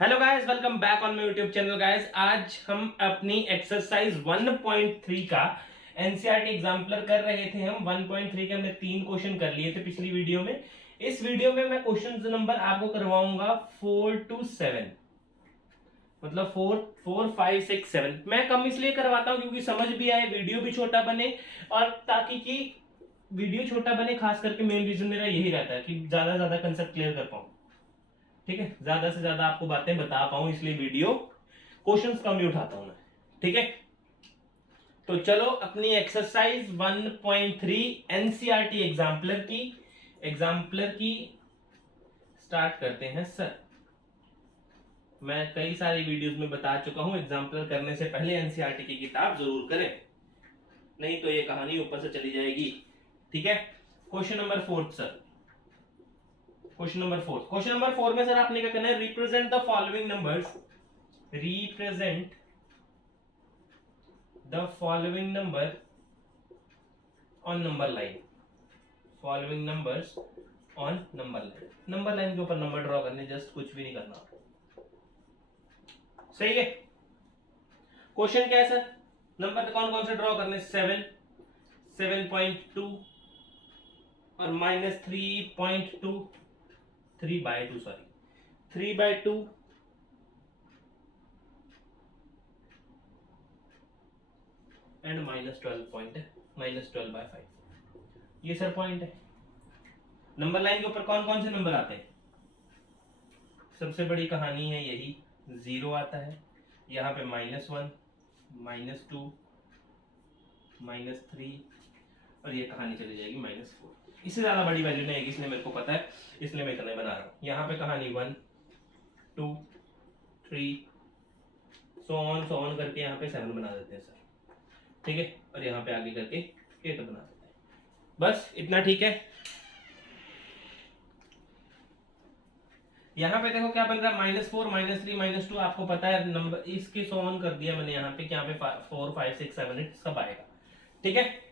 Hello guys, welcome back on my YouTube channel guys. आज हम अपनी एक्सरसाइज 1.3 का एनसीईआरटी एग्जाम्पलर कर रहे थे। हम 1.3 के हमने 3 क्वेश्चन कर लिए थे पिछली वीडियो में। इस वीडियो में मैं क्वेश्चन नंबर आपको करवाऊंगा 4 to 7, मतलब 4 5 6 7। मैं कम इसलिए करवाता हूं क्योंकि समझ भी आए, वीडियो भी छोटा बने, और ताकि कि वीडियो छोटा बने, खास करके मेन रीजन मेरा यही रहता है कि ज्यादा से ज्यादा कंसेप्ट क्लियर कर पाऊं। ठीक है, ज्यादा से ज्यादा आपको बातें बता पाऊं, इसलिए वीडियो क्वेश्चंस कम ही उठाता हूं मैं। ठीक है, तो चलो अपनी एक्सरसाइज 1.3 एनसीईआरटी एग्जाम्पलर की स्टार्ट करते हैं। सर, मैं कई सारी वीडियोस में बता चुका हूं, एग्जाम्पलर करने से पहले एनसीईआरटी की किताब जरूर करें, नहीं तो ये कहानी ऊपर से चली जाएगी। ठीक है, question number 4 sir. Question number 4 में सर आपने क्या करना है, represent the following numbers, represent the following number on number line, following numbers on number line. Number line के ऊपर नंबर ड्रॉ करने, जस्ट कुछ भी नहीं करना। सही है। क्वेश्चन क्या है सर, नंबर कौन कौन से ड्रॉ करने, 7, 7.2 और -3.2, 3/2 सॉरी, 3/2 एंड -12/5। ये सर पॉइंट है। नंबर लाइन के ऊपर कौन कौन से नंबर आते हैं, सबसे बड़ी कहानी है यही, 0 आता है, यहाँ पे -1, -2, -3, और ये कहानी चली जाएगी -4। इससे ज्यादा बड़ी वैल्यू नहीं आएगी, इसलिए मेरे को पता है, इसलिए मैं इतना बना रहा हूँ। यहाँ पे कहानी 1 2 3 सो ऑन करके यहाँ पे 7 बना देते हैं सर। ठीक है, और यहाँ पे आगे करके 8 बना देते हैं। बस इतना ठीक है। यहाँ पे देखो क्या बन रहा है, -4, -3, -2। आपको पता है नंबर, इसके सो ऑन कर दिया मैंने यहाँ पे कि यहाँ पे 4 5 6 7 8 सब आएगा। ठीक है,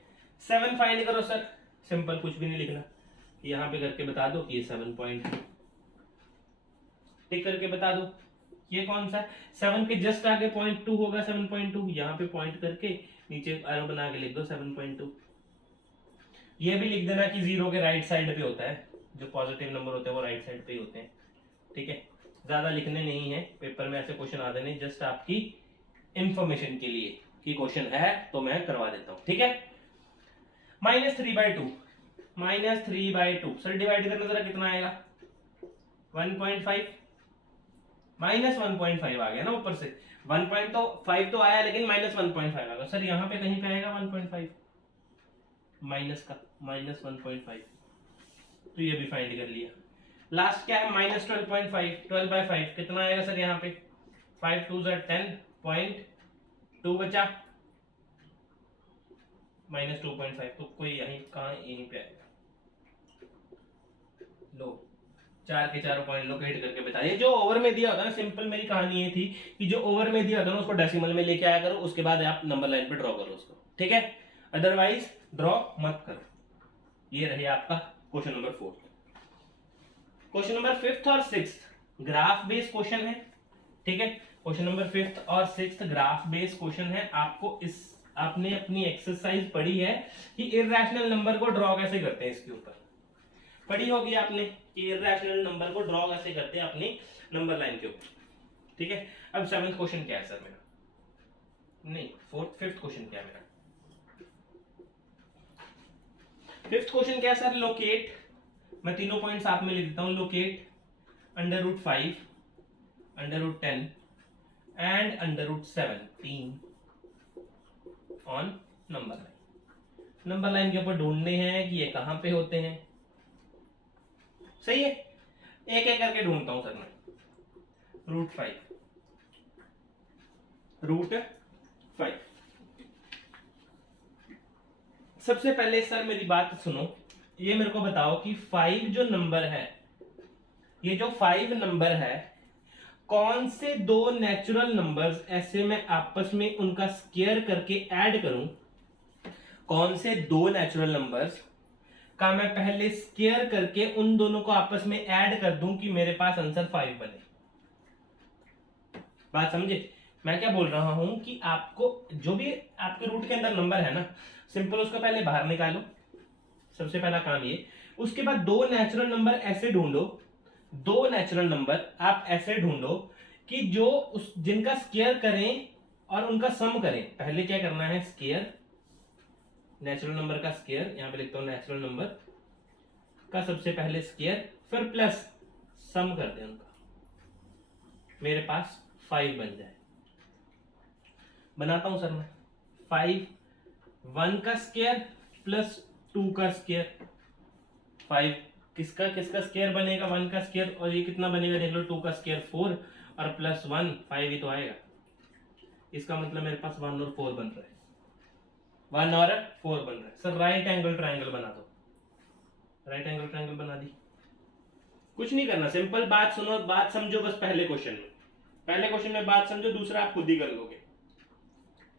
7 फाइंड करो सर, सिंपल, कुछ भी नहीं लिखना, यहाँ पे करके बता दो कि ये 7 पॉइंट, टिक करके बता दो ये कौन सा है। 7 के जस्ट आगे 0.2 होगा, 7.2, यहाँ पे पॉइंट करके नीचे एरो बना के लिख दो 7.2। ये भी लिख देना कि 0 के राइट साइड पे होता है, जो पॉजिटिव नंबर होते हैं वो राइट साइड पे ही होते हैं। ठीक है, ज्यादा लिखने नहीं है, पेपर में ऐसे क्वेश्चन आ देने, जस्ट आपकी इंफॉर्मेशन के लिए कि क्वेश्चन है तो मैं करवा देता हूं। ठीक है, -3/2, -3/2 सर डिवाइड करना जरा कितना आएगा, 1.5, -1.5 आ गया ना ऊपर से, 1.5 तो आया, लेकिन -1.5 आएगा सर, यहाँ पे कहीं पे आएगा 1.5 माइनस का, -1.5, तो ये भी फाइंड कर लिया। लास्ट क्या है, -12.5, 12/5 कितना आएगा सर, यहाँ पे 5 2 10.2 बचा, -2.5, तो कोई यहीं कहाँ, यहीं पे आएगा। लो, 4 के चारों पॉइंट लोकेट करके बताइए। जो ओवर में दिया होता है ना, सिंपल मेरी कहानी ये थी कि जो ओवर में दिया होता है ना उसको डेसिमल में लेके आया करो, उसके बाद आप नंबर लाइन पे ड्रॉ करो उसको। ठीक है, अदरवाइज ड्रॉ मत करो। ये रही आपका question number 4। Question number 5th और 6th ग्राफ बेस्ड क्वेश्चन है। ठीक है, क्वेश्चन नंबर 5th और 6th ग्राफ बेस्ड क्वेश्चन है। आपको इस, आपने अपनी एक्सरसाइज पढ़ी है कि इररेशनल नंबर को ड्रॉ कैसे करते हैं, इसके ऊपर पढ़ी होगी आपने कि इररेशनल नंबर को ड्रॉ कैसे करते हैं अपनी नंबर लाइन के ऊपर। ठीक है, अब 7th क्वेश्चन क्या है सर मेरा, नहीं 5th क्वेश्चन क्या है मेरा, 5th क्वेश्चन क्या है सर, लोकेट, मैं तीनों पॉइंट साथ में लिख देता हूं, locate √5, √10 and √7, 3 on number line. Number line के ऊपर ढूंढने हैं कि ये कहां पे होते हैं। सही है, एक एक करके ढूंढता हूं सर मैं। √5, सबसे पहले सर मेरी बात सुनो, ये मेरे को बताओ कि 5 जो नंबर है, ये जो 5 नंबर है, कौन से दो नेचुरल नंबर्स ऐसे मैं आपस में उनका स्क्वायर करके ऐड करूं, कौन से दो नेचुरल नंबर्स का मैं पहले स्क्वायर करके उन दोनों को आपस में ऐड कर दूं कि मेरे पास आंसर 5 बने। बात समझे मैं क्या बोल रहा हूं कि आपको जो भी आपके रूट के अंदर नंबर है ना, सिंपल उसको पहले बाहर निकालो, सबसे पहला काम ये। उसके बाद दो नेचुरल नंबर ऐसे ढूंढो, दो नेचुरल नंबर आप ऐसे ढूंढो कि जो उस जिनका स्क्वायर करें और उनका सम करें। पहले क्या करना है, स्क्वायर, नेचुरल नंबर का स्क्वायर, यहां पे लिखता हूं नेचुरल नंबर का सबसे पहले स्क्वायर, फिर प्लस सम कर दें उनका, मेरे पास 5 बन जाए। बनाता हूं सर मैं, 5 1 का स्क्वायर प्लस 2 का स्क्वायर, 5 किसका किसका स्क्वायर बनेगा, 1 का स्क्वायर, और ये कितना बनेगा देख लो, 2 का स्क्वायर 4 और प्लस 1 5 ही तो आएगा। इसका मतलब मेरे पास 1 और 4 बन रहा है, 1 और 4 बन रहा है। सर राइट एंगल ट्रायंगल बना दो, राइट एंगल ट्रायंगल बना दी। कुछ नहीं करना, सिंपल बात सुनो, बात समझो बस। पहले क्वेश्चन में, पहले क्वेश्चन में बात समझो, दूसरा आप खुद ही कर लोगे,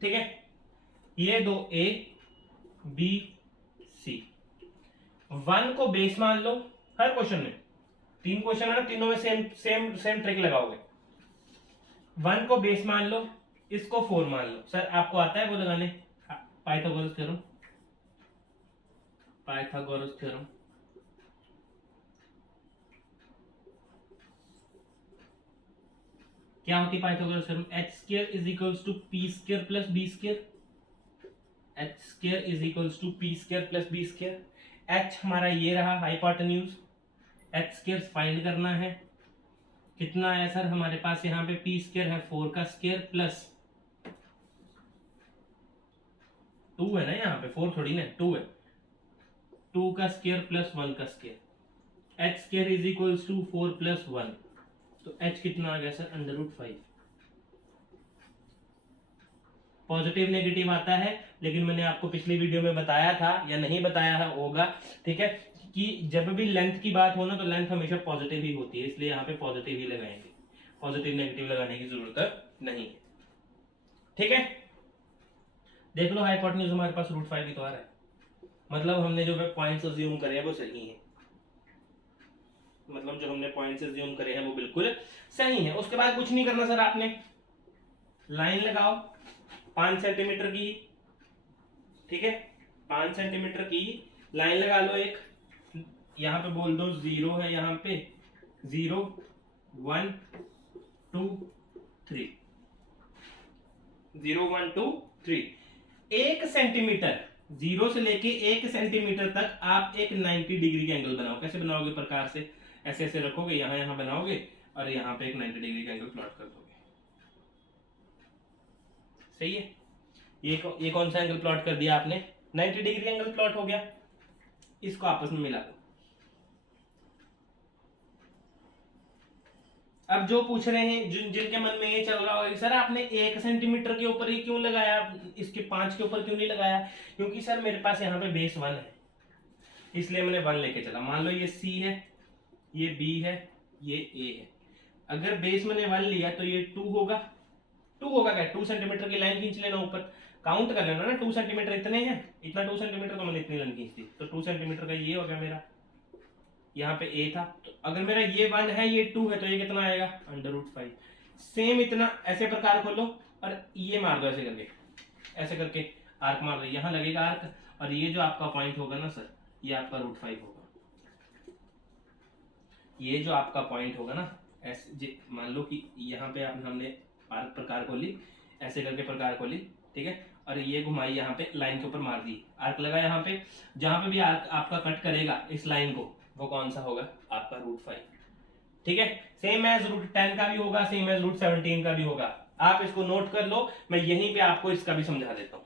ठीक है। ये दो ए बी सी, 1 को बेस मान लो। हर क्वेश्चन में 3 क्वेश्चन है ना, तीनों में सेम सेम सेम ट्रिक लगाओगे। 1 को बेस मान लो, इसको 4 मान लो। सर आपको आता है वो लगाने, पाइथागोरस थ्योरम, पाइथागोरस थ्योरम। क्या होती है Pythagoras theorem, H square is equals to P square plus B square, H square is equals to P square plus B square. H हमारा ये रहा हाइपोटेन्यूज, एच स्क्वायर फाइंड करना है, कितना है सर हमारे पास यहाँ पे, पी स्क्वायर है 4 का स्क्वायर प्लस 2 है ना, यहाँ पे 4 थोड़ी ना, 2 है, 2 का स्क्वायर प्लस 1 का square. H square is equals to 4 plus 1, तो एच कितना आ गया सर, √5। पॉजिटिव नेगेटिव आता है, लेकिन मैंने आपको पिछली वीडियो में बताया था या नहीं बताया है होगा, ठीक है, कि जब भी लेंथ की बात हो ना तो लेंथ हमेशा पॉजिटिव ही होती है, इसलिए यहाँ पे पॉजिटिव ही लगाएंगे, पॉजिटिव नेगेटिव लगाने की जरूरत नहीं है, ठीक है। देख लो हाइपोटेन्यूज हमारे पास √5 ही तो आ रहा है, मतलब हमने जो पॉइंट्स अज्यूम करे हैं वो सही है, मतलब जो हमने पॉइंट्स अज्यूम करे हैं वो बिल्कुल सही है। उसके बाद कुछ नहीं करना सर, आपने लाइन लगाओ 5 सेंटीमीटर की, ठीक है, 5 सेंटीमीटर की लाइन लगा लो एक, यहां पे बोल दो 0 है, यहाँ पे 0 1 2 3, 0 1 2 3, 1 सेंटीमीटर, 0 से लेके 1 सेंटीमीटर तक आप एक 90 डिग्री का एंगल बनाओ। कैसे बनाओगे, प्रकार से ऐसे ऐसे रखोगे, यहां यहां बनाओगे और यहाँ पे एक 90 डिग्री का एंगल प्लॉट कर दोगे, सही है। ये कौन सा एंगल प्लॉट कर दिया आपने, 90 डिग्री एंगल प्लॉट हो गया। इसको आपस में मिला दो। अब जो पूछ रहे हैं, जिनके मन में ये चल रहा होगा सर आपने 1 सेंटीमीटर के ऊपर ही क्यों लगाया, इसके 5 के ऊपर क्यों नहीं लगाया, क्योंकि सर मेरे पास यहाँ पे बेस 1 है, इसलिए मैंने 1 लेके चला। मान लो ये सी है, ये बी है, ये ए है, अगर बेस मैंने 1 लिया तो ये 2 होगा, 2 होगा क्या, 2 सेंटीमीटर की लाइन खींच लेना ऊपर, काउंट कर लेना ना, 2 सेंटीमीटर इतने हैं, इतना 2 सेंटीमीटर तो मैंने इतनी लाइन खींच दी, तो 2 सेंटीमीटर का ये हो गया मेरा, यहाँ पे ए था, तो अगर मेरा ये 1 है ये 2 है तो ये कितना आएगा, √5। सेम इतना ऐसे प्रकार खोलो और ये मार दो ऐसे करके, ऐसे करके आर्क मार दो, यहाँ लगेगा आर्क, और ये जो आपका पॉइंट होगा ना सर, ये आपका √5 होगा। ये जो आपका पॉइंट होगा ना, ऐसे मान लो कि यहाँ पे हमने आर्क प्रकार खोली, ऐसे करके प्रकार खोली, ठीक है, और ये घुमाई यहाँ पे लाइन के ऊपर मार दी, आर्क लगा यहाँ पे, जहां पे भी आर्क आपका कट करेगा इस लाइन को, वो कौन सा होगा, आपका √5, ठीक है। सेम एज √10 का भी होगा, सेम एज √17 का भी होगा, आप इसको नोट कर लो, मैं यहीं पे आपको इसका भी समझा देता हूं।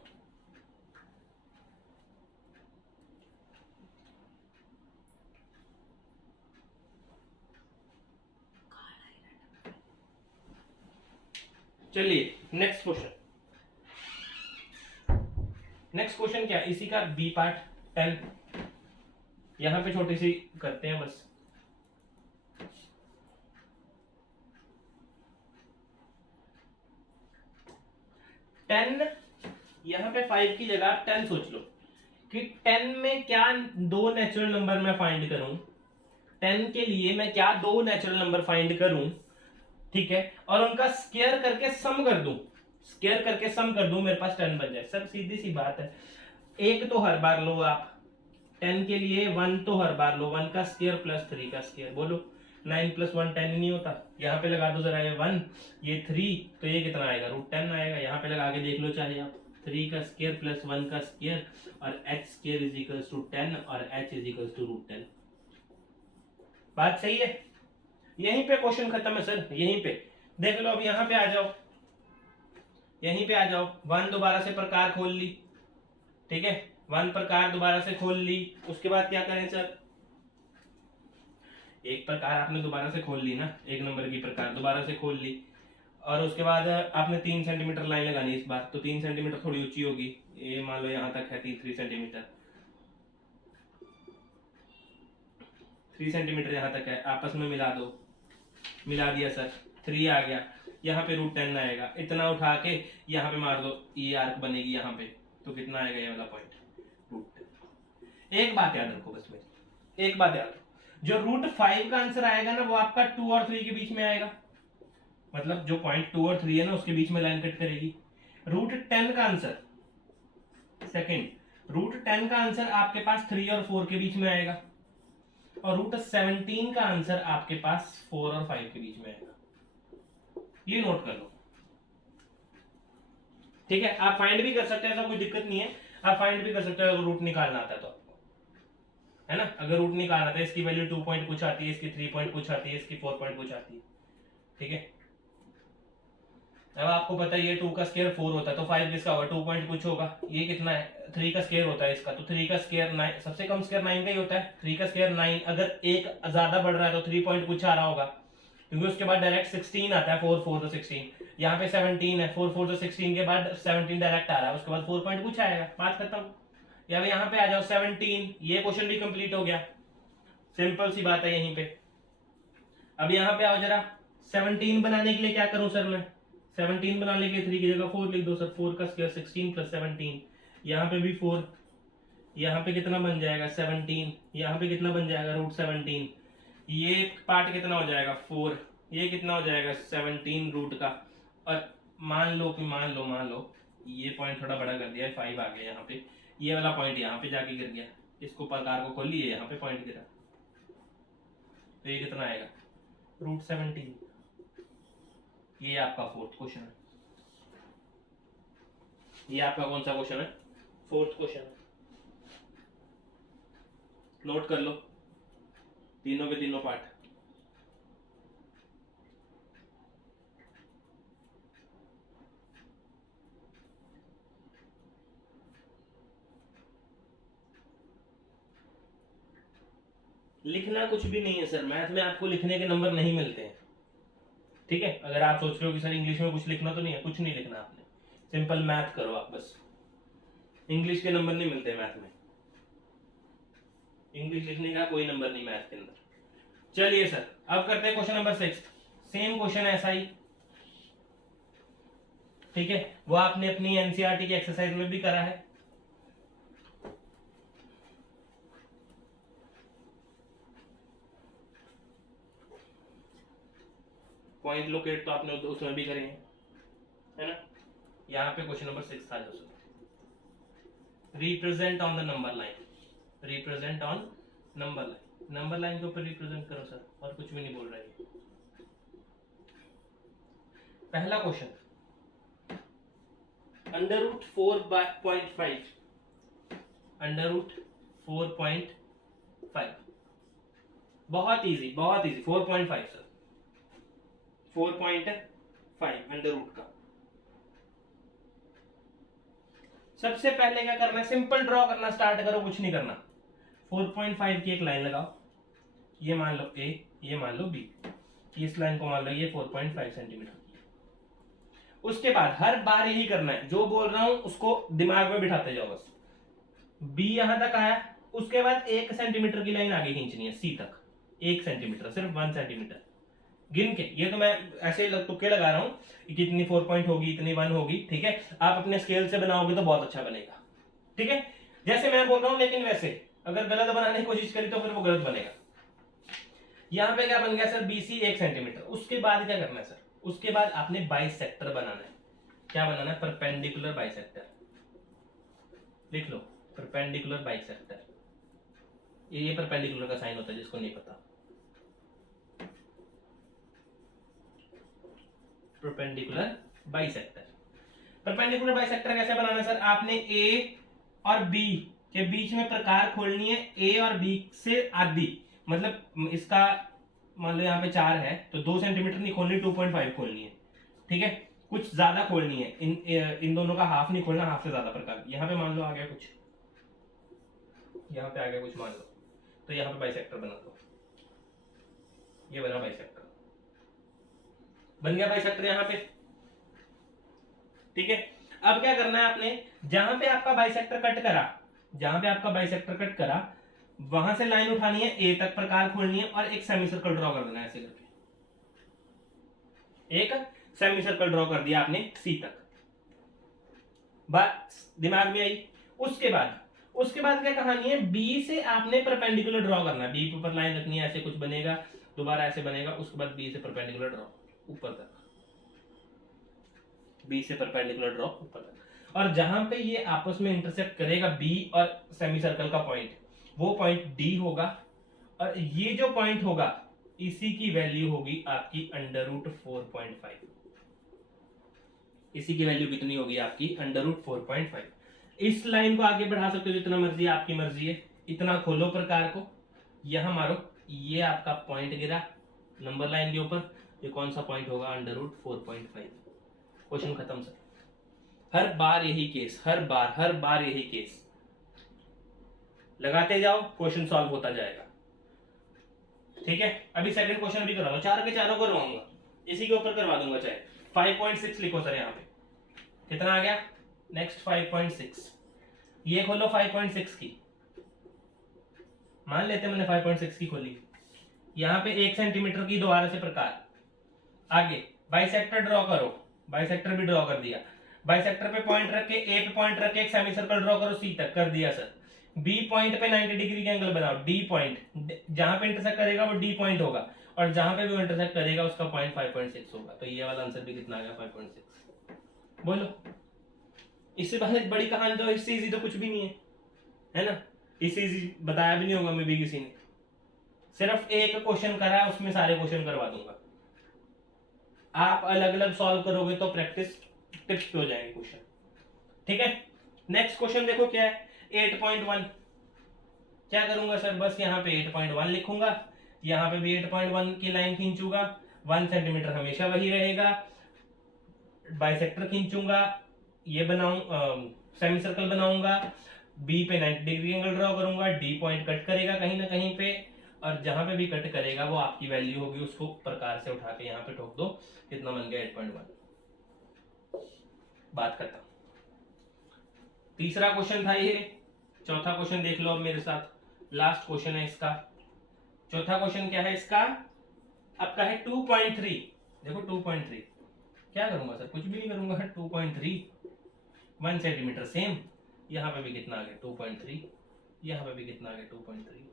चलिए नेक्स्ट क्वेश्चन, नेक्स्ट क्वेश्चन क्या, इसी का बी पार्ट 10, यहां पे छोटी सी करते हैं बस। यहां पे 5 की जगह 10 सोच लो कि 10 में क्या 2 नेचुरल नंबर मैं फाइंड करूं, 10 के लिए मैं क्या 2 नेचुरल नंबर फाइंड करूं, ठीक है, और उनका स्क्वायर करके सम कर दूं, स्क्वायर करके सम कर दूं, मेरे पास 10 बन जाए। सर सीधी सी बात है, एक तो हर बार लो आप, 10 के लिए 1 तो हर बार लो, 1 का स्क्वायर प्लस 3 का स्क्वायर, बोलो 9 + 1 10 नहीं होता। यहाँ पे लगा दो जरा ये 1 ये 3, तो ये कितना आएगा √10 आएगा। यहाँ पे लगा के देख लो चाहे आप, 3 का स्क्वायर प्लस 1 का स्क्वायर और h² = 10 और h = √10। बात सही है, यहीं पे क्वेश्चन खत्म है सर, यहीं पे देख लो। अब यहाँ पे आ जाओ, यहीं पे आ जाओ, 1 दोबारा से प्रकार खोल ली, ठीक है, 1 प्रकार दोबारा से खोल ली। उसके बाद क्या करें सर, एक प्रकार आपने दोबारा से खोल ली ना, एक नंबर की प्रकार दोबारा से खोल ली, और उसके बाद आपने 3 सेंटीमीटर लाइन लगानी इस बार, तो 3 सेंटीमीटर थोड़ी ऊंची होगी, ये मान लो यहाँ तक है 3 सेंटीमीटर, 3 सेंटीमीटर यहाँ तक है, आपस में मिला दो, मिला दिया सर, 3 आ गया, यहाँ पे √10 आएगा, इतना उठा के यहाँ पे मार दो, ये आर्क बनेगी यहाँ पे, तो कितना आएगा ये वाला पॉइंट √10। एक बात याद रखो बस मेरी, एक बात याद रखो, जो √5 का आंसर आएगा ना वो आपका 2 और 3 के बीच में आएगा, मतलब जो पॉइंट 2 और 3 है ना उसके बीच में लाइन कट करेगी। √10 का आंसर, सेकंड, √10 का आंसर आपके पास 3 और 4 के बीच में आएगा, और √17 का आंसर आपके पास 4 और 5 के बीच में आएगा। ये नोट कर लो, ठीक है। आप फाइंड भी कर सकते हैं, ऐसा कोई दिक्कत नहीं है, आप फाइंड भी कर सकते हो अगर रूट निकालना आता है तो, है ना। अगर रूट निकालना था, इसकी वैल्यू 2 पॉइंट कुछ आती है, इसकी 3 पॉइंट कुछ आती है, इसकी 4 पॉइंट कुछ आती है, ठीक है। अब आपको पता है ये 2 का स्क्वायर 4 होता है, तो 5 किसका होगा, 2 पॉइंट कुछ होगा। ये कितना है, 3 का स्क्वायर होता है इसका, तो 3 का स्क्वायर 9, सबसे कम स्क्वायर 9 का ही होता है, 3 का स्क्वायर 9। अगर एक ज्यादा बढ़ रहा है तो 3 पॉइंट कुछ आ रहा होगा, क्योंकि उसके बाद डायरेक्ट 16 आता है, 4 4 तो 16, यहाँ पे 17 है, 4 4 तो 16 के बाद 17 डायरेक्ट आ रहा है, उसके बाद 4 पॉइंट कुछ आएगा, बात खत्म। या यहाँ पे आ जाओ 17, ये क्वेश्चन भी कंप्लीट हो गया, सिंपल सी बात है यहीं पे। अब यहाँ पे आओ जरा, 17 बनाने के लिए क्या करूं सर मैं, 17 बनाने के लिए 3 की जगह 4 लिख दो सर, 4 का स्क्वायर 16 + 17, यहाँ पे भी 4, यहाँ पे कितना बन जाएगा 17, यहाँ पे कितना बन जाएगा √17, ये पार्ट कितना हो जाएगा 4, ये कितना हो जाएगा 17 रूट का, और मान लो ये पॉइंट थोड़ा बड़ा कर दिया, 5 आ गया यहाँ पे, ये वाला पॉइंट यहाँ पे जाके गिर गया, इसको प्रकार को खोलिए, यहाँ पे पॉइंट गिरा, तो ये कितना आएगा √17। ये आपका 4th क्वेश्चन है, ये आपका कौन सा क्वेश्चन है, 4th क्वेश्चन है। नोट कर लो तीनों के तीनों पार्ट। लिखना कुछ भी नहीं है सर, मैथ में आपको लिखने के नंबर नहीं मिलते हैं, ठीक है। अगर आप सोच रहे हो कि सर इंग्लिश में कुछ लिखना, तो नहीं है, कुछ नहीं लिखना आपने, सिंपल मैथ करो आप बस, इंग्लिश के नंबर नहीं मिलते मैथ में, इंग्लिश लिखने का कोई नंबर नहीं मैथ के अंदर। चलिए सर, अब करते हैं क्वेश्चन नंबर 6, सेम क्वेश्चन ऐसा ही, ठीक है, वो आपने अपनी एनसीईआरटी की एक्सरसाइज में भी करा है। पॉइंट लोकेट तो आपने उसमें भी करे हैं, है ना। यहाँ पे क्वेश्चन नंबर 6 था, जो represent on the number line, represent on number line, number line के ऊपर रिप्रेजेंट करो सर, और कुछ भी नहीं बोल रहा है। पहला क्वेश्चन, √4.5, √4.5, बहुत इजी 4.5 सर, 4.5 अंडर रूट का। सबसे पहले क्या करना है, सिंपल ड्रॉ करना स्टार्ट करो, कुछ नहीं करना। 4.5 की एक लाइन लगाओ, ये मान लो A, ये मान लो B, इस लाइन को मान लो ये 4.5 सेंटीमीटर। उसके बाद हर बार यही करना है, जो बोल रहा हूं उसको दिमाग में बिठाते जाओ बस। B यहां तक आया, उसके बाद 1 सेंटीमीटर की लाइन आगे खींचनी है C तक, 1 सेंटीमीटर, सिर्फ 1 सेंटीमीटर गिन के। ये तो मैं ऐसे तुक्के लगा रहा हूं कि इतनी 4 पॉइंट होगी, इतनी 1 होगी, ठीक है। आप अपने स्केल से बनाओगे तो बहुत अच्छा बनेगा, ठीक है, जैसे मैं बोल रहा हूं। लेकिन वैसे अगर गलत बनाने की कोशिश करी तो फिर वो गलत बनेगा। यहां पे क्या बन गया सर, BC 1 सेंटीमीटर। उसके बाद क्या करना है सर, उसके बाद आपने बाइसेक्टर बनाना है। क्या बनाना है? Perpendicular bisector. लिख लो, परपेंडिकुलर बाइसेक्टर। ये परपेंडिकुलर का साइन होता है जिसको नहीं पता। Perpendicular bisector. परपेंडिकुलर बाइसेक्टर कैसे बनाना है सर? आपने ए और बी के बीच में प्रकार खोलनी है, ए और बी से आधी, मतलब इसका मान लो यहाँ पे 4 है तो 2 सेंटीमीटर नहीं खोलनी, 2.5 खोलनी है। ठीक है, कुछ ज्यादा खोलनी है, इन दोनों का हाफ नहीं खोलना, हाफ से ज्यादा प्रकार। यहाँ पे मान लो आ गया कुछ, यहाँ पे आ गया कुछ मान लो, तो यहाँ पे बाइसेक्टर बना दो। ये बना बाइसेक्टर, बन गया बाइसेक्टर यहाँ पे। ठीक है, अब क्या करना है आपने, जहां पे आपका बाइसेक्टर कट करा, जहां पे आपका बाइसेक्टर कट करा वहां से लाइन उठानी है, ए तक प्रकार खोलनी है और एक सेमी सर्कल ड्रॉ कर देना है। ऐसे करके एक सेमी सर्कल ड्रॉ कर दिया आपने सी तक। बात दिमाग में आई? उसके बाद क्या कहानी है, बी से आपने परपेंडिकुलर ड्रॉ करना है, बी के ऊपर लाइन रखनी है, ऐसे कुछ बनेगा, दोबारा ऐसे बनेगा, उसके बाद बी से परपेंडिकुलर ड्रॉ ऊपर तक, बी से परपेंडिकुलर ड्रॉ ऊपर तक। और जहां पे ये आपस में इंटरसेक्ट करेगा बी और सेमी सर्कल का पॉइंट, वो पॉइंट डी होगा, और ये जो पॉइंट होगा इसी की वैल्यू होगी आपकी √4.5। इसी की वैल्यू कितनी होगी आपकी? √4.5। इस लाइन को आगे बढ़ा सकते हो जितना मर्जी, आपकी मर्जी है। इतना खोलो प्रकार को, यहां मारो, ये आपका पॉइंट गिरा नंबर लाइन के ऊपर, ये कौन सा पॉइंट होगा? √4.5। क्वेश्चन खत्म सर। हर बार यही केस, हर बार यही केस, लगाते जाओ, क्वेश्चन सॉल्व होता जाएगा। ठीक है, अभी सेकंड क्वेश्चन भी करवाओ, 4 के चारों करवाऊंगा, इसी के ऊपर करवा दूंगा चाहे। 5.6 लिखो सर, यहाँ पे कितना आ गया? नेक्स्ट 5.6, ये खोलो 5.6 की, मान लेते मैंने 5.6 की खोली। यहाँ पे 1 सेंटीमीटर की दोबारा से प्रकार, आगे बाइसेक्टर ड्रॉ करो, बाइसेक्टर भी ड्रॉ कर दिया, बाइसेक्टर पे पॉइंट रख के, ए पे पॉइंट रख के एक सेमी सर्कल ड्रॉ करो सी तक, कर दिया सर। बी पॉइंट पे 90 डिग्री के एंगल बनाओ, डी पॉइंट जहां पे इंटरसेक्ट करेगा वो डी पॉइंट होगा, और जहां पे भी इंटरसेक्ट करेगा उसका पॉइंट 5.6 होगा। तो ये वाला आंसर भी कितना आ गया? 5.6। बोलो, इससे बड़ी कहानी तो, इससे इजी तो कुछ भी नहीं है ना? इससे इजी बताया भी नहीं होगा मैं भी किसी ने, सिर्फ एक क्वेश्चन करा, उसमें सारे क्वेश्चन करवा दूंगा। आप अलग अलग सॉल्व करोगे तो प्रैक्टिस टिप्स पे हो जाएंगे क्वेश्चन। ठीक है, नेक्स्ट क्वेश्चन देखो क्या है, 8.1। क्या करूंगा सर? बस यहाँ पे 8.1 लिखूंगा, यहाँ पे भी 8.1 की लाइन खींचूंगा, 1 सेंटीमीटर हमेशा वही रहेगा, बाइसेक्टर खींचूंगा, ये बनाऊं सेमी सर्कल बनाऊंगा, बी पे 90 डिग्री एंगल ड्रॉ करूंगा, डी पॉइंट कट करेगा कहीं ना कहीं पे, और जहां पे भी कट करेगा वो आपकी वैल्यू होगी, उसको प्रकार से उठा के यहाँ पे ठोक दो, कितना बन गया? 8.1। बात खत्म। तीसरा क्वेश्चन था ये, चौथा क्वेश्चन देख लो अब मेरे साथ, लास्ट क्वेश्चन है इसका। चौथा क्वेश्चन क्या है इसका? आपका है 2.3। देखो 2.3, क्या करूंगा सर? कुछ भी नहीं करूंगा, 2.3, 1 सेंटीमीटर सेम, यहाँ पे भी कितना आ गया? 2.3, यहाँ पे भी कितना आ गया? 2.3।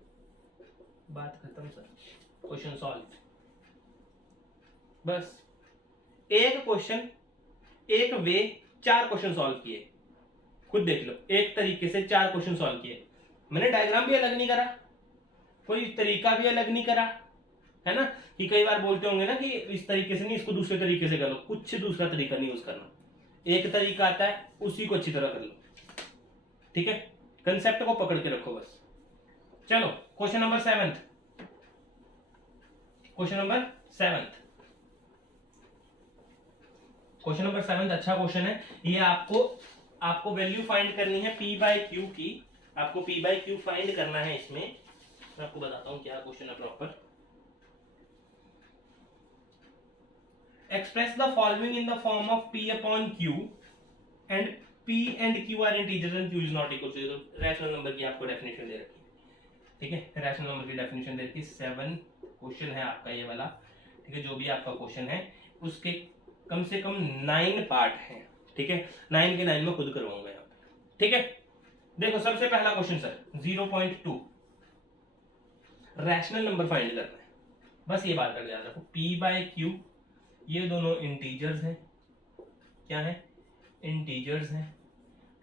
बात खत्म सर, क्वेश्चन सॉल्व। बस एक क्वेश्चन, एक वे, 4 क्वेश्चन सॉल्व किए, खुद देख लो, एक तरीके से 4 क्वेश्चन सॉल्व किए। मैंने डायग्राम भी अलग नहीं करा, कोई तरीका भी अलग नहीं करा, है ना? कि कई बार बोलते होंगे ना कि इस तरीके से नहीं, इसको दूसरे तरीके से करो, कुछ दूसरा तरीका नहीं यूज करना, एक तरीका आता है उसी को अच्छी तरह कर लो। ठीक है, कंसेप्ट को पकड़ के रखो बस। चलो question number 7, question number 7, question number 7 अच्छा क्वेश्चन है ये। आपको वैल्यू फाइंड करनी है P बाय Q की, आपको P बाय Q फाइंड करना है इसमें। मैं आपको बताता हूं क्या क्वेश्चन है proper. Express the following in the form of P upon Q and P and Q are integers and Q is not equal to rational number की आपको डेफिनेशन दे रखी है। ठीक है, रैशनल नंबर की डेफिनेशन दे रखी है। 7 क्वेश्चन है आपका ये वाला। ठीक है, जो भी आपका क्वेश्चन है उसके कम से कम 9 पार्ट हैं। ठीक है, 9 के 9 में खुद करवाऊंगा यहाँ पे। ठीक है, देखो सबसे पहला question sir 0.2 rational number find करना है, बस ये बात कर याद रखो। P बाय Q ये दोनों इंटीजर्स हैं, क्या है, इंटीजर्स हैं,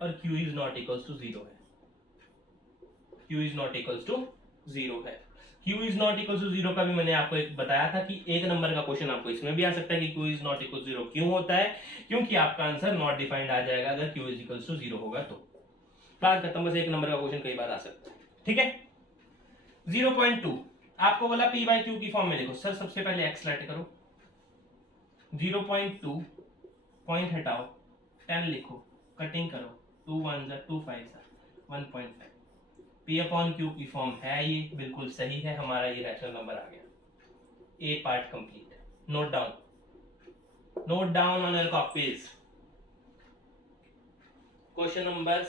और q is not equals to 0 है, q is not equals to 0 है। q is not equals to 0 का भी मैंने आपको एक बताया था कि एक नंबर का क्वेश्चन आपको इसमें भी आ सकता है कि q इज नॉट इक्वल 0 क्यों होता है, क्योंकि आपका आंसर नॉट डिफाइंड आ जाएगा अगर q इज इक्वल्स टू 0 होगा तो। बात खत्म, बस एक नंबर का क्वेश्चन कई बार आ सकता है, ठीक है। 0.2 आपको बोला p बाई क्यू की फॉर्म में लिखो। सर सबसे पहले x लेट करो, 0.2 पॉइंट हटाओ, 10 लिखो, कटिंग करो, 2 1 2 5 1.5, p अपॉन क्यू की फॉर्म है, ये बिल्कुल सही है, हमारा ये रैशनल नंबर आ गया। A part complete. Note down on your copies. Question number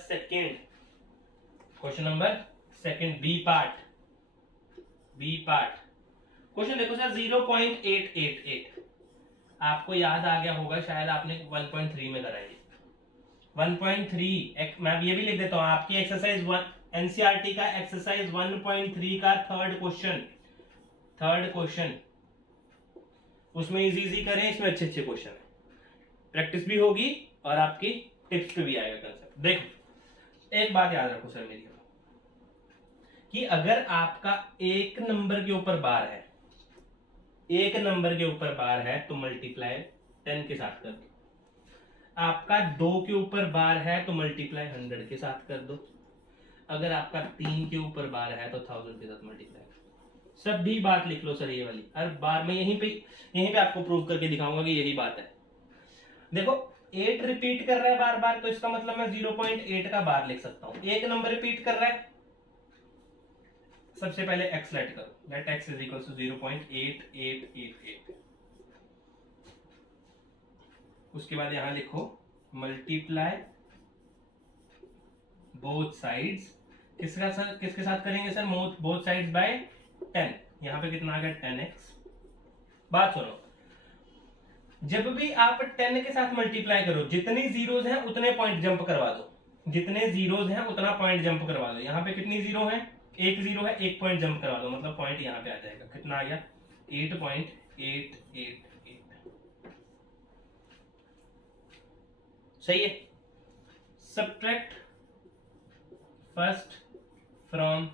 second B part. Question देखो सर 0.888 आपको याद आ गया होगा, शायद आपने 1.3 में कराई। 1.3 मैं ये भी लिख देता हूं, आपकी एक्सरसाइज 1 एनसीईआरटी का एक्सरसाइज 1.3 का थर्ड क्वेश्चन, उसमें इजी करें, इसमें अच्छे क्वेश्चन है, प्रैक्टिस भी होगी और आपकी टिप्स पे भी आएगा कंसेप्ट। देखो एक बात याद रखो सर मेरी, कि अगर आपका एक नंबर के ऊपर बार है तो मल्टीप्लाई 10 के साथ कर दो, आपका 2 के ऊपर बार है तो मल्टीप्लाई 100 के साथ कर दो, अगर आपका 3 के ऊपर बार है तो 1000 के साथ मल्टीप्लाई। सब भी बात लिख लो सर, ये वाली हर बार मैं यहीं पे आपको प्रूव करके दिखाऊंगा कि यही बात है। देखो 8 रिपीट कर रहा है बार बार, तो इसका मतलब मैं 0.8 का बार लिख सकता हूं। एक नंबर रिपीट कर रहा है, सबसे पहले x लेट करो, let x is equal to 0.8888, उसके बाद यहां लिखो मल्टीप्लाई बोथ साइड्स, किसके साथ करेंगे सर, बोथ साइड्स बाय 10, यहां पे कितना आ गया 10x। बात सुनो, जब भी आप 10 के साथ मल्टीप्लाई करो, जितनी जीरोज हैं उतने पॉइंट जंप करवा दो, उतना पॉइंट जंप करवा दो। यहाँ पे कितनी जीरो है, एक जीरो है, एक पॉइंट जंप करवा दो, मतलब पॉइंट यहाँ पे आ जाएगा, कितना आ गया 8.888। सही है। सब्ट्रैक्ट फर्स्ट फ्रॉम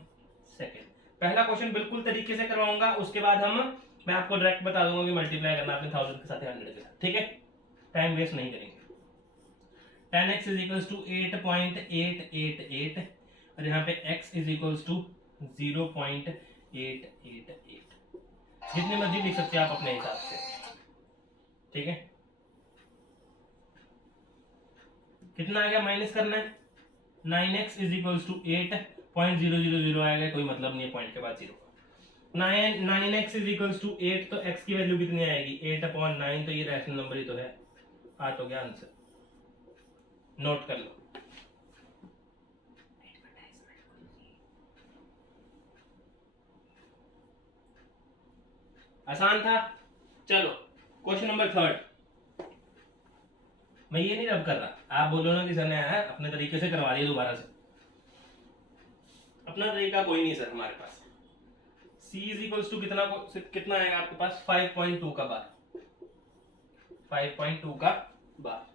सेकेंड, पहला क्वेश्चन बिल्कुल तरीके से करवाऊंगा, उसके बाद मैं आपको डायरेक्ट बता दूंगा कि मल्टीप्लाई करना आपने 1000 के साथ 100 के साथ, ठीक है, टाइम वेस्ट नहीं करेंगे। 10x इज इक्वल्स टू 8.888 और यहाँ पे x इज इक्वल्स टू 0.888, जितने मर्जी लिख सकते हैं आप अपने हिसाब से, ठीक है। कितना आ गया, माइनस करना है, 9x इज इक्वल्स टू 8.000 आएगा, कोई मतलब नहीं है पॉइंट के बाद 0। 9x इज इक्वल्स टू 8, तो x की वैल्यू कितनी आएगी 8/9, तो ये रैशनल नंबर ही तो है, आ तो गया आंसर, नोट कर लो। आसान था। चलो क्वेश्चन नंबर थर्ड, मैं ये नहीं रब कर रहा, आप बोलो ना कि सर ने आया अपने तरीके से करवा दिया, दोबारा से अपना तरीका कोई नहीं सर हमारे पास। c इज इक्वल्स टू कितना आएगा आपके पास 5.2 का बार, 5.2 का बार।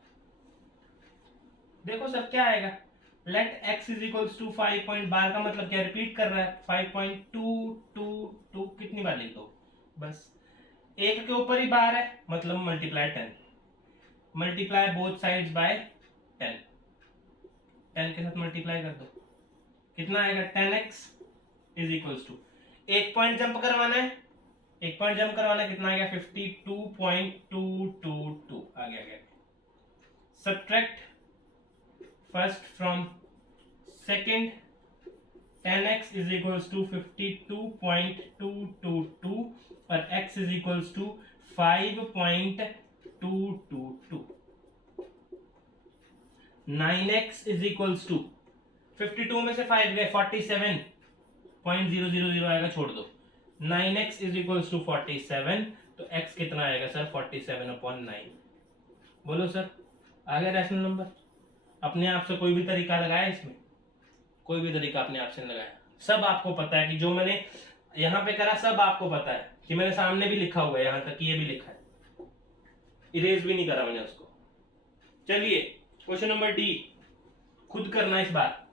देखो सर क्या आएगा, let x is equals to 5 point, bar का मतलब क्या, रिपीट कर रहा है, 5.222 कितनी बार लिख दो, बस एक के ऊपर ही बार है, मतलब multiply 10, multiply both sides by 10, 10 के साथ मल्टीप्लाई कर दो, कितना आएगा 10x इज इक्वल्स टू, एक पॉइंट जंप करवाना है, कितना आ गया 52.222 आ गया। Subtract first from second, 10x is equals to 52.222 और x is equals to 5.222, 9x is equals to 52 में से 5 गए 47.000 आएगा, छोड़ दो, 9x इज इक्वल्स टू 47, तो x कितना आएगा सर 47/9। बोलो सर आ गया रैशनल नंबर। अपने आप से कोई भी तरीका लगाया इसमें, कोई भी तरीका अपने आप से लगाया, सब आपको पता है कि जो मैंने यहाँ पे करा सब आपको पता है कि मैंने सामने भी लिखा हुआ है, यहाँ तक ये भी लिखा है, इरेज भी नहीं करा मैंने उसको। चलिए क्वेश्चन नंबर डी, खुद करना इस बार,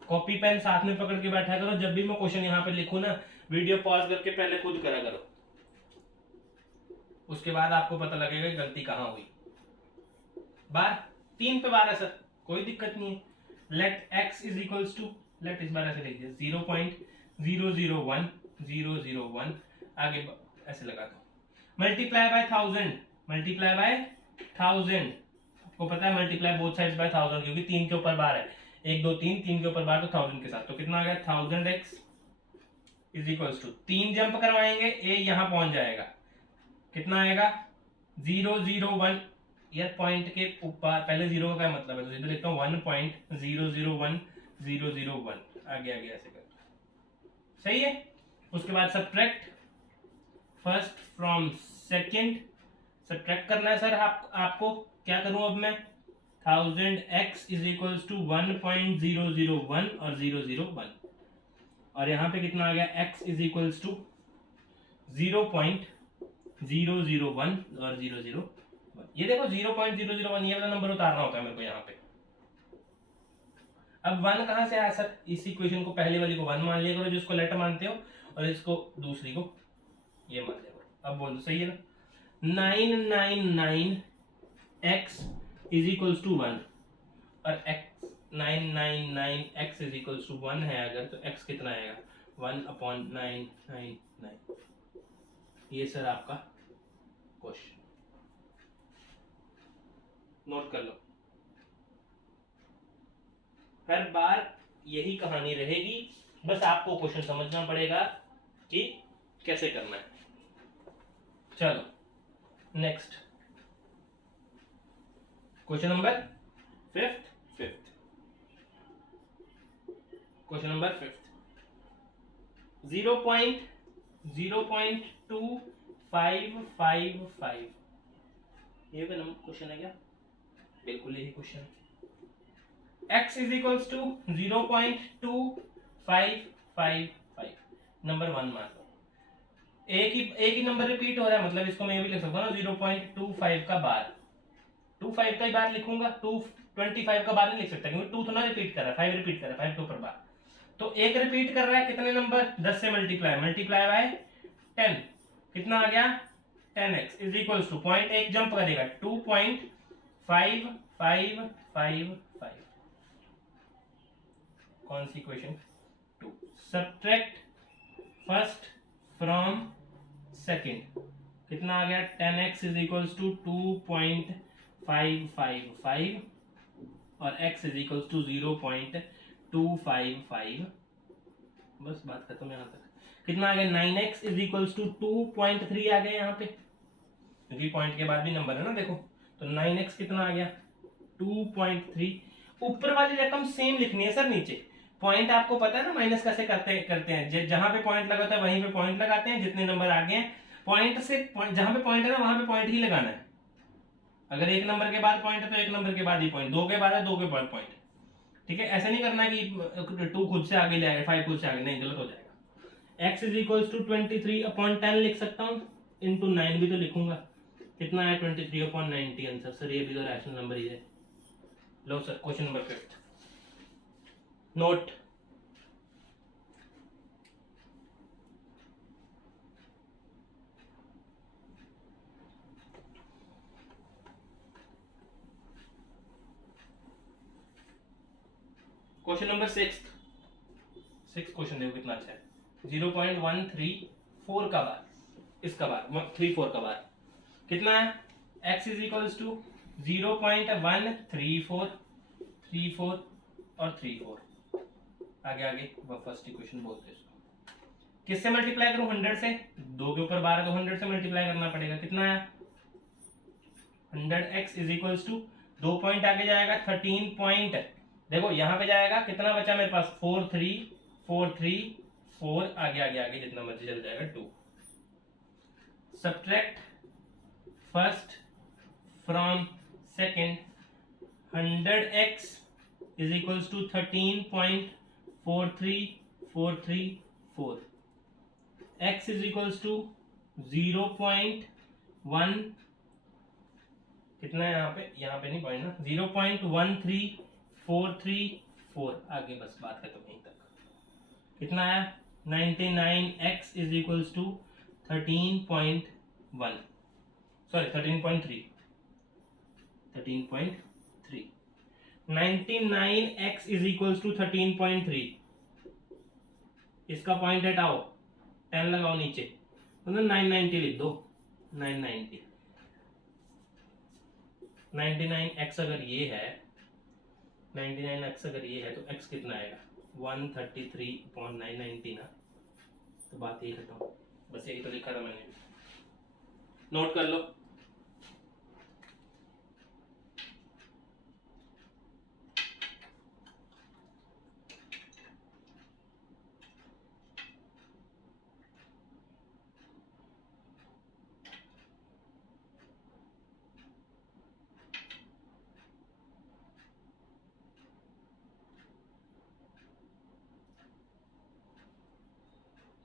कॉपी पेन साथ में पकड़ के बैठा करो, जब भी मैं क्वेश्चन यहाँ पे लिखूं ना वीडियो पॉज करके पहले खुद करा करो, उसके बाद आपको पता लगेगा कि गलती कहाँ हुई। बार 3 पे बार है सर, कोई दिक्कत नहीं है। Let x is equals to, let इस बार ऐसे लिखिए 0.001001, आगे ऐसे लगा दो, मल्टीप्लाई बाय 1000, मल्टीप्लाई बाय 1000, आपको पता है मल्टीप्लाई बोथ साइड्स बाय 1000 क्योंकि 3 के ऊपर बार है, 1 2 3, 3 के ऊपर बार तो 1000 के साथ, तो कितना आ गया 1000x is equals to 3 jump करवाएंगे a यहां पहुंच जाएगा, कितना आएगा 001, यार पॉइंट के ऊपर पहले जीरो का क्या मतलब है, तो इधर लिखता हूँ 1.001001, आगे आगे ऐसे कर, सही है। उसके बाद subtract first from second, subtract करना है सर आपको, क्या करूं अब मैं 1000x इज इक्वल्स टू 1.001 और 001, और यहाँ पे कितना आ गया x इज इक्वल्स टू 0.001 और 001, ये देखो 0.001 ये वाला नंबर उतारना होता है मेरे को यहाँ पे। अब 1 कहाँ से आया सर, इस इक्वेशन को पहले वाली को 1 मान लिया करो जिसको लेटर मानते हो, और इसको दूसरी को ये मान लिया करो। अब बोल दो सही है ना, 999x इज इक्वल्स टू 1, और x 999x is equals to 1 है अगर, तो x कितना आएगा 1/999, ये सर आपका क्वेश्चन, नोट कर लो। हर बार यही कहानी रहेगी, बस आपको क्वेश्चन समझना पड़ेगा कि कैसे करना है। चलो next question number fifth, question number 0.2555, ये क्वेश्चन है क्या, बिल्कुल यही क्वेश्चन है। x is equals to 0.2555, number 1 मान लो, एक ही नंबर रिपीट हो रहा है, मतलब इसको मैं ये भी लिख सकता हूँ ना 0.25 का बार, 25 का ही बार लिखूंगा, 225 का बार नहीं लिख सकता क्योंकि 2 तो ना रिपीट कर रहा है, 5 रिपीट कर रहा है, 5 के ऊपर बार, तो एक रिपीट कर रहा है, कितने नंबर 10 से मल्टीप्लाई बाय 10, कितना आ गया 10x is equals to point, एक जंप करेगा 2.5555, कौन सी equation 2, subtract first from second, कितना आ गया 10x इज इक्वल्स टू 2.555 और x इज इक्वल्स टू 0.255, बस बात खत्म यहाँ तक। कितना आ गया 9x इज इक्वल्स टू 2.3 आ गया यहाँ पे, क्योंकि पॉइंट के बाद भी नंबर है ना देखो, तो 9x कितना आ गया 2.3, ऊपर वाली रकम सेम लिखनी है सर, नीचे पॉइंट आपको पता है ना माइनस कैसे करते हैं, जहां पे पॉइंट लगा होता है वहीं पे पॉइंट लगाते हैं, जितने नंबर आगे हैं पॉइंट से जहां पे पॉइंट है ना वहां पे पॉइंट ही लगाना है, अगर एक नंबर के बाद पॉइंट है तो एक नंबर के बाद ही पॉइंट, 2 के बाद है 2 के बाद पॉइंट, ठीक है। ऐसा नहीं करना कि 2 खुद से आगे ले आए 5 खुद से आगे, नहीं गलत हो जाएगा। x इज इक्वल्स टू 23/10 लिख सकता हूँ, इंटू 9 भी तो लिखूंगा, कितना है 23/90 आंसर, सर ये भी तो रैशनल नंबर ही है। लो sir question number 5 note, question number 6 question देखो कितना अच्छा है, 0.134 का बार, इसका बार 34 का बार कितना है, x इज इक्वल्स टू 0.134 और 34, आगे वो फर्स्ट इक्वेशन बोलते हैं इसको, किससे मल्टीप्लाई करूं 100 से, 2 के ऊपर 12 तो 100 से मल्टीप्लाई करना पड़ेगा, कितना है 100x is equals to 2 point आगे जाएगा 13 पॉइंट, देखो यहाँ पे जाएगा, कितना बचा मेरे पास 4 3 4 3 4, आगे जितना मर्जी चल जाएगा 2, subtract first from second, 100x is equals to 13.43434, x is equals to 0.1 कितना है यहाँ पे नहीं पॉइंट ना, 0.13434, आगे बस बात खत्म यहीं तक। कितना है 99x is equals to 13.1, sorry 13.3, 99x is equals to 13.3, इसका पॉइंट हटाओ, 10 लगाओ नीचे, मतलब 990 लिख दो, 990। 99x अगर ये है, 99x अगर ये है तो x कितना आएगा 133/990 ना, तो बात यही खत्म, बस यही तो लिखा था मैंने, नोट कर लो।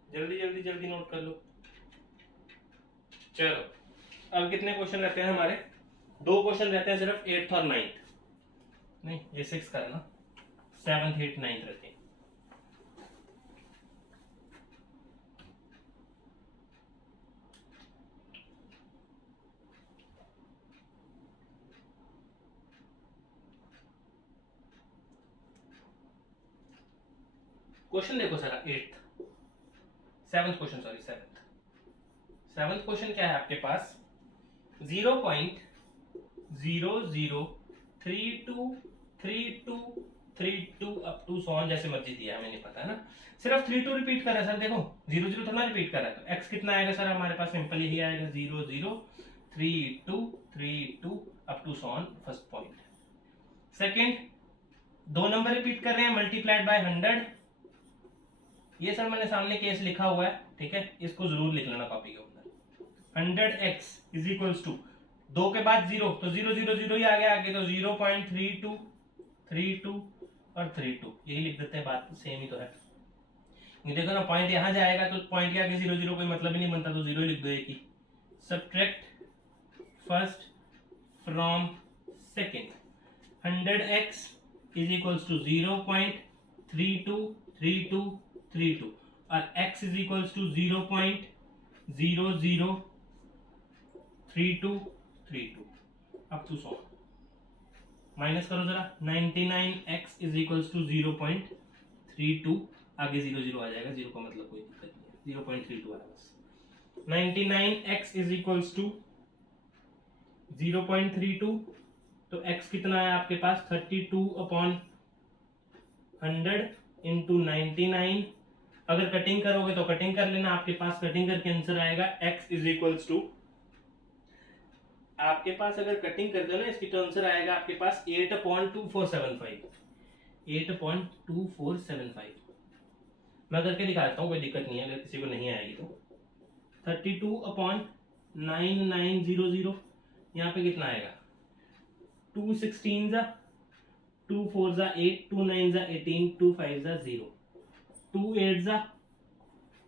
जल्दी जल्दी जल्दी नोट कर लो। चलो अब कितने क्वेश्चन रहते हैं हमारे, 2 क्वेश्चन रहते हैं सिर्फ, 8th और 9th, नहीं ये 6 का है ना, 7th 8th 9th रहते हैं। क्वेश्चन देखो sir, 7th question, sorry 7th question क्या है आपके पास, 0.003232 अप टू सो ऑन, जैसे मर्जी दिया है मैंने, पता है ना, सिर्फ 32 रिपीट कर रहा है सर, देखो 00 थोड़ा रिपीट कर रहा है, तो x कितना आएगा सर हमारे पास, सिंपल यही आएगा 003232 up to so on, first point. Second, 2 number repeat कर रहे हैं मल्टीप्लाइड बाय 100, ये सर मैंने सामने केस लिखा हुआ है, ठीक है, इसको जरूर लिख लेना कॉपी के ऊपर। 100x इज इक्वल्स टू 2 के बाद 0, तो 0 0 0 ही आ गया आगे, तो 0.32 32 और 32, यही लिख देते हैं, बात सेम ही तो है। ये देखो ना, पॉइंट यहाँ जाएगा तो पॉइंट के आगे 0 0 कोई मतलब ही नहीं बनता, तो 0 लिख दो एक ही। Subtract first from second, 100x is equals to 0.323232 और x is equals to 0.003232 up to 100। Minus करो जरा, 99x इज इक्वल्स टू 0.32, आगे 0 0 आ जाएगा, 0 का मतलब कोई दिक्कत नहीं है, 0.32 आया बस। 99x इज इक्वल्स टू 0.32, तो x कितना है आपके पास 32/100 इंटू 99, अगर कटिंग करोगे तो कटिंग कर लेना, आपके पास कटिंग करके आंसर आएगा x इज इक्वल्स टू, आपके पास अगर कटिंग करते हो ना इसकी, तो आंसर आएगा आपके पास 8/2475, 8/2475। मैं करके दिखाता हूँ, कोई दिक्कत नहीं है, अगर किसी को नहीं आएगी तो। 32/9900, यहाँ पे कितना आएगा, 2 16 जा, 2 4 जा 8, 2 9 जा 18, 2 5 जा 0, 2 8 जा,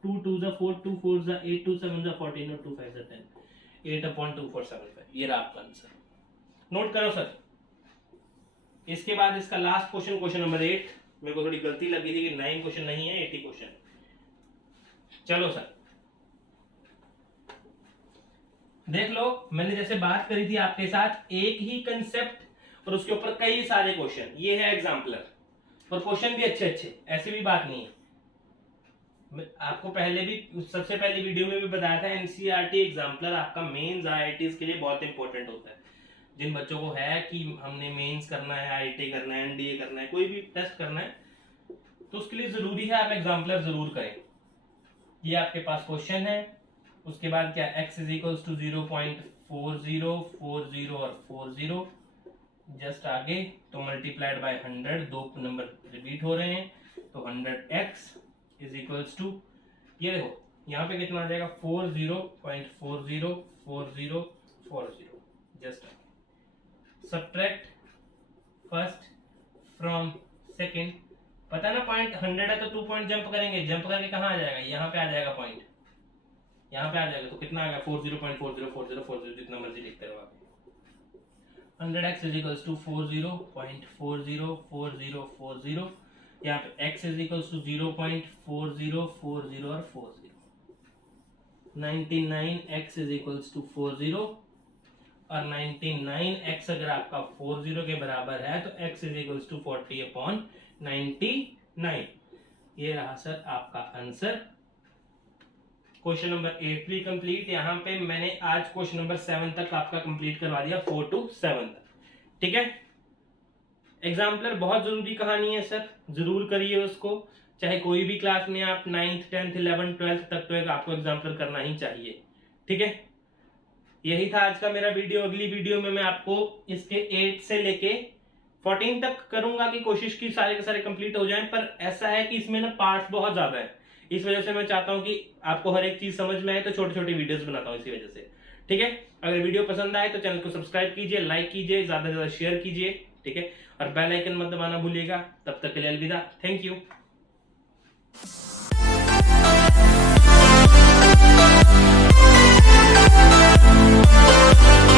2 2 जा 4, 2 4 जा 8, 2 7 जा 14 और 2 5 जा 10, 8/2475, ये रहा आपका आंसर। नोट करो सर। इसके बाद इसका लास्ट क्वेश्चन, क्वेश्चन नंबर 8, मेरे को थोड़ी गलती लगी थी कि 9 क्वेश्चन नहीं है, 80 क्वेश्चन। चलो सर देख लो, मैंने जैसे बात करी थी आपके साथ, एक ही कंसेप्ट और उसके ऊपर कई सारे क्वेश्चन, ये है एग्जाम्पलर, और क्वेश्चन भी अच्छे अच्छे, ऐसी भी बात नहीं है। आपको पहले भी, सबसे पहले वीडियो में भी बताया था, एनसीईआरटी एग्जाम्पलर आपका मेंस आईआईटीज के लिए बहुत इंपॉर्टेंट होता है। जिन बच्चों को है कि हमने मेंस करना है, आईआईटी करना है, एनडीए करना है, कोई भी टेस्ट करना है, तो उसके लिए जरूरी है आप एग्जाम्पलर जरूर करें। ये आपके पास क्वेश्चन है, उसके बाद क्या, x इज इक्वल्स टू 0.4040 और 40, जस्ट आगे तो मल्टीप्लाइड बाय 100, 2 नंबर रिपीट हो रहे हैं, तो 100x इज इक्वल्स टू, ये देखो यहाँ पे कितना आ जाएगा 40.404040, just subtract first from second, पता है ना पॉइंट 100 है तो 2 पॉइंट जंप करेंगे, जंप करके कहाँ आ जाएगा, यहाँ पे आ जाएगा पॉइंट, यहाँ पे आ जाएगा, तो कितना आ गया 40.404040, जितना मर्जी लिखते रहो आप। 100x इज इक्वल्स टू 40.404040, यहाँ पे x इज इक्वल्स टू 0.4040 और 40, 99x इज इक्वल्स टू 40 और 99x अगर आपका 40 के बराबर है तो x इज इक्वल्स टू 40/99। ये रहा सर आपका आंसर। क्वेश्चन नंबर 8 भी कंप्लीट। यहाँ पे मैंने आज क्वेश्चन नंबर 7 तक आपका कंप्लीट करवा दिया, 4 to 7 तक, ठीक है। एग्जाम्पलर बहुत जरूरी कहानी है सर, जरूर करिए उसको, चाहे कोई भी क्लास में आप 9th 10th 11th 12th तक तो एक आपको एग्जाम्पलर करना ही चाहिए, ठीक है। यही था आज का मेरा वीडियो। अगली वीडियो में मैं आपको इसके 8 से लेके 14 तक करूंगा कि कोशिश की सारे के सारे कंप्लीट हो जाएं, पर ऐसा है कि इसमें ना पार्ट्स बहुत ज्यादा है, इस वजह से मैं चाहता हूं कि आपको हर एक चीज समझ में आए, तो छोटी छोटी वीडियोस बनाता हूं इसी वजह से, ठीक है। अगर वीडियो पसंद आए तो चैनल को सब्सक्राइब कीजिए, लाइक कीजिए, ज्यादा से ज्यादा शेयर कीजिए, ठीक है, और बेल आइकन मत दबाना भूलिएगा। तब तक के लिए अलविदा, थैंक यू।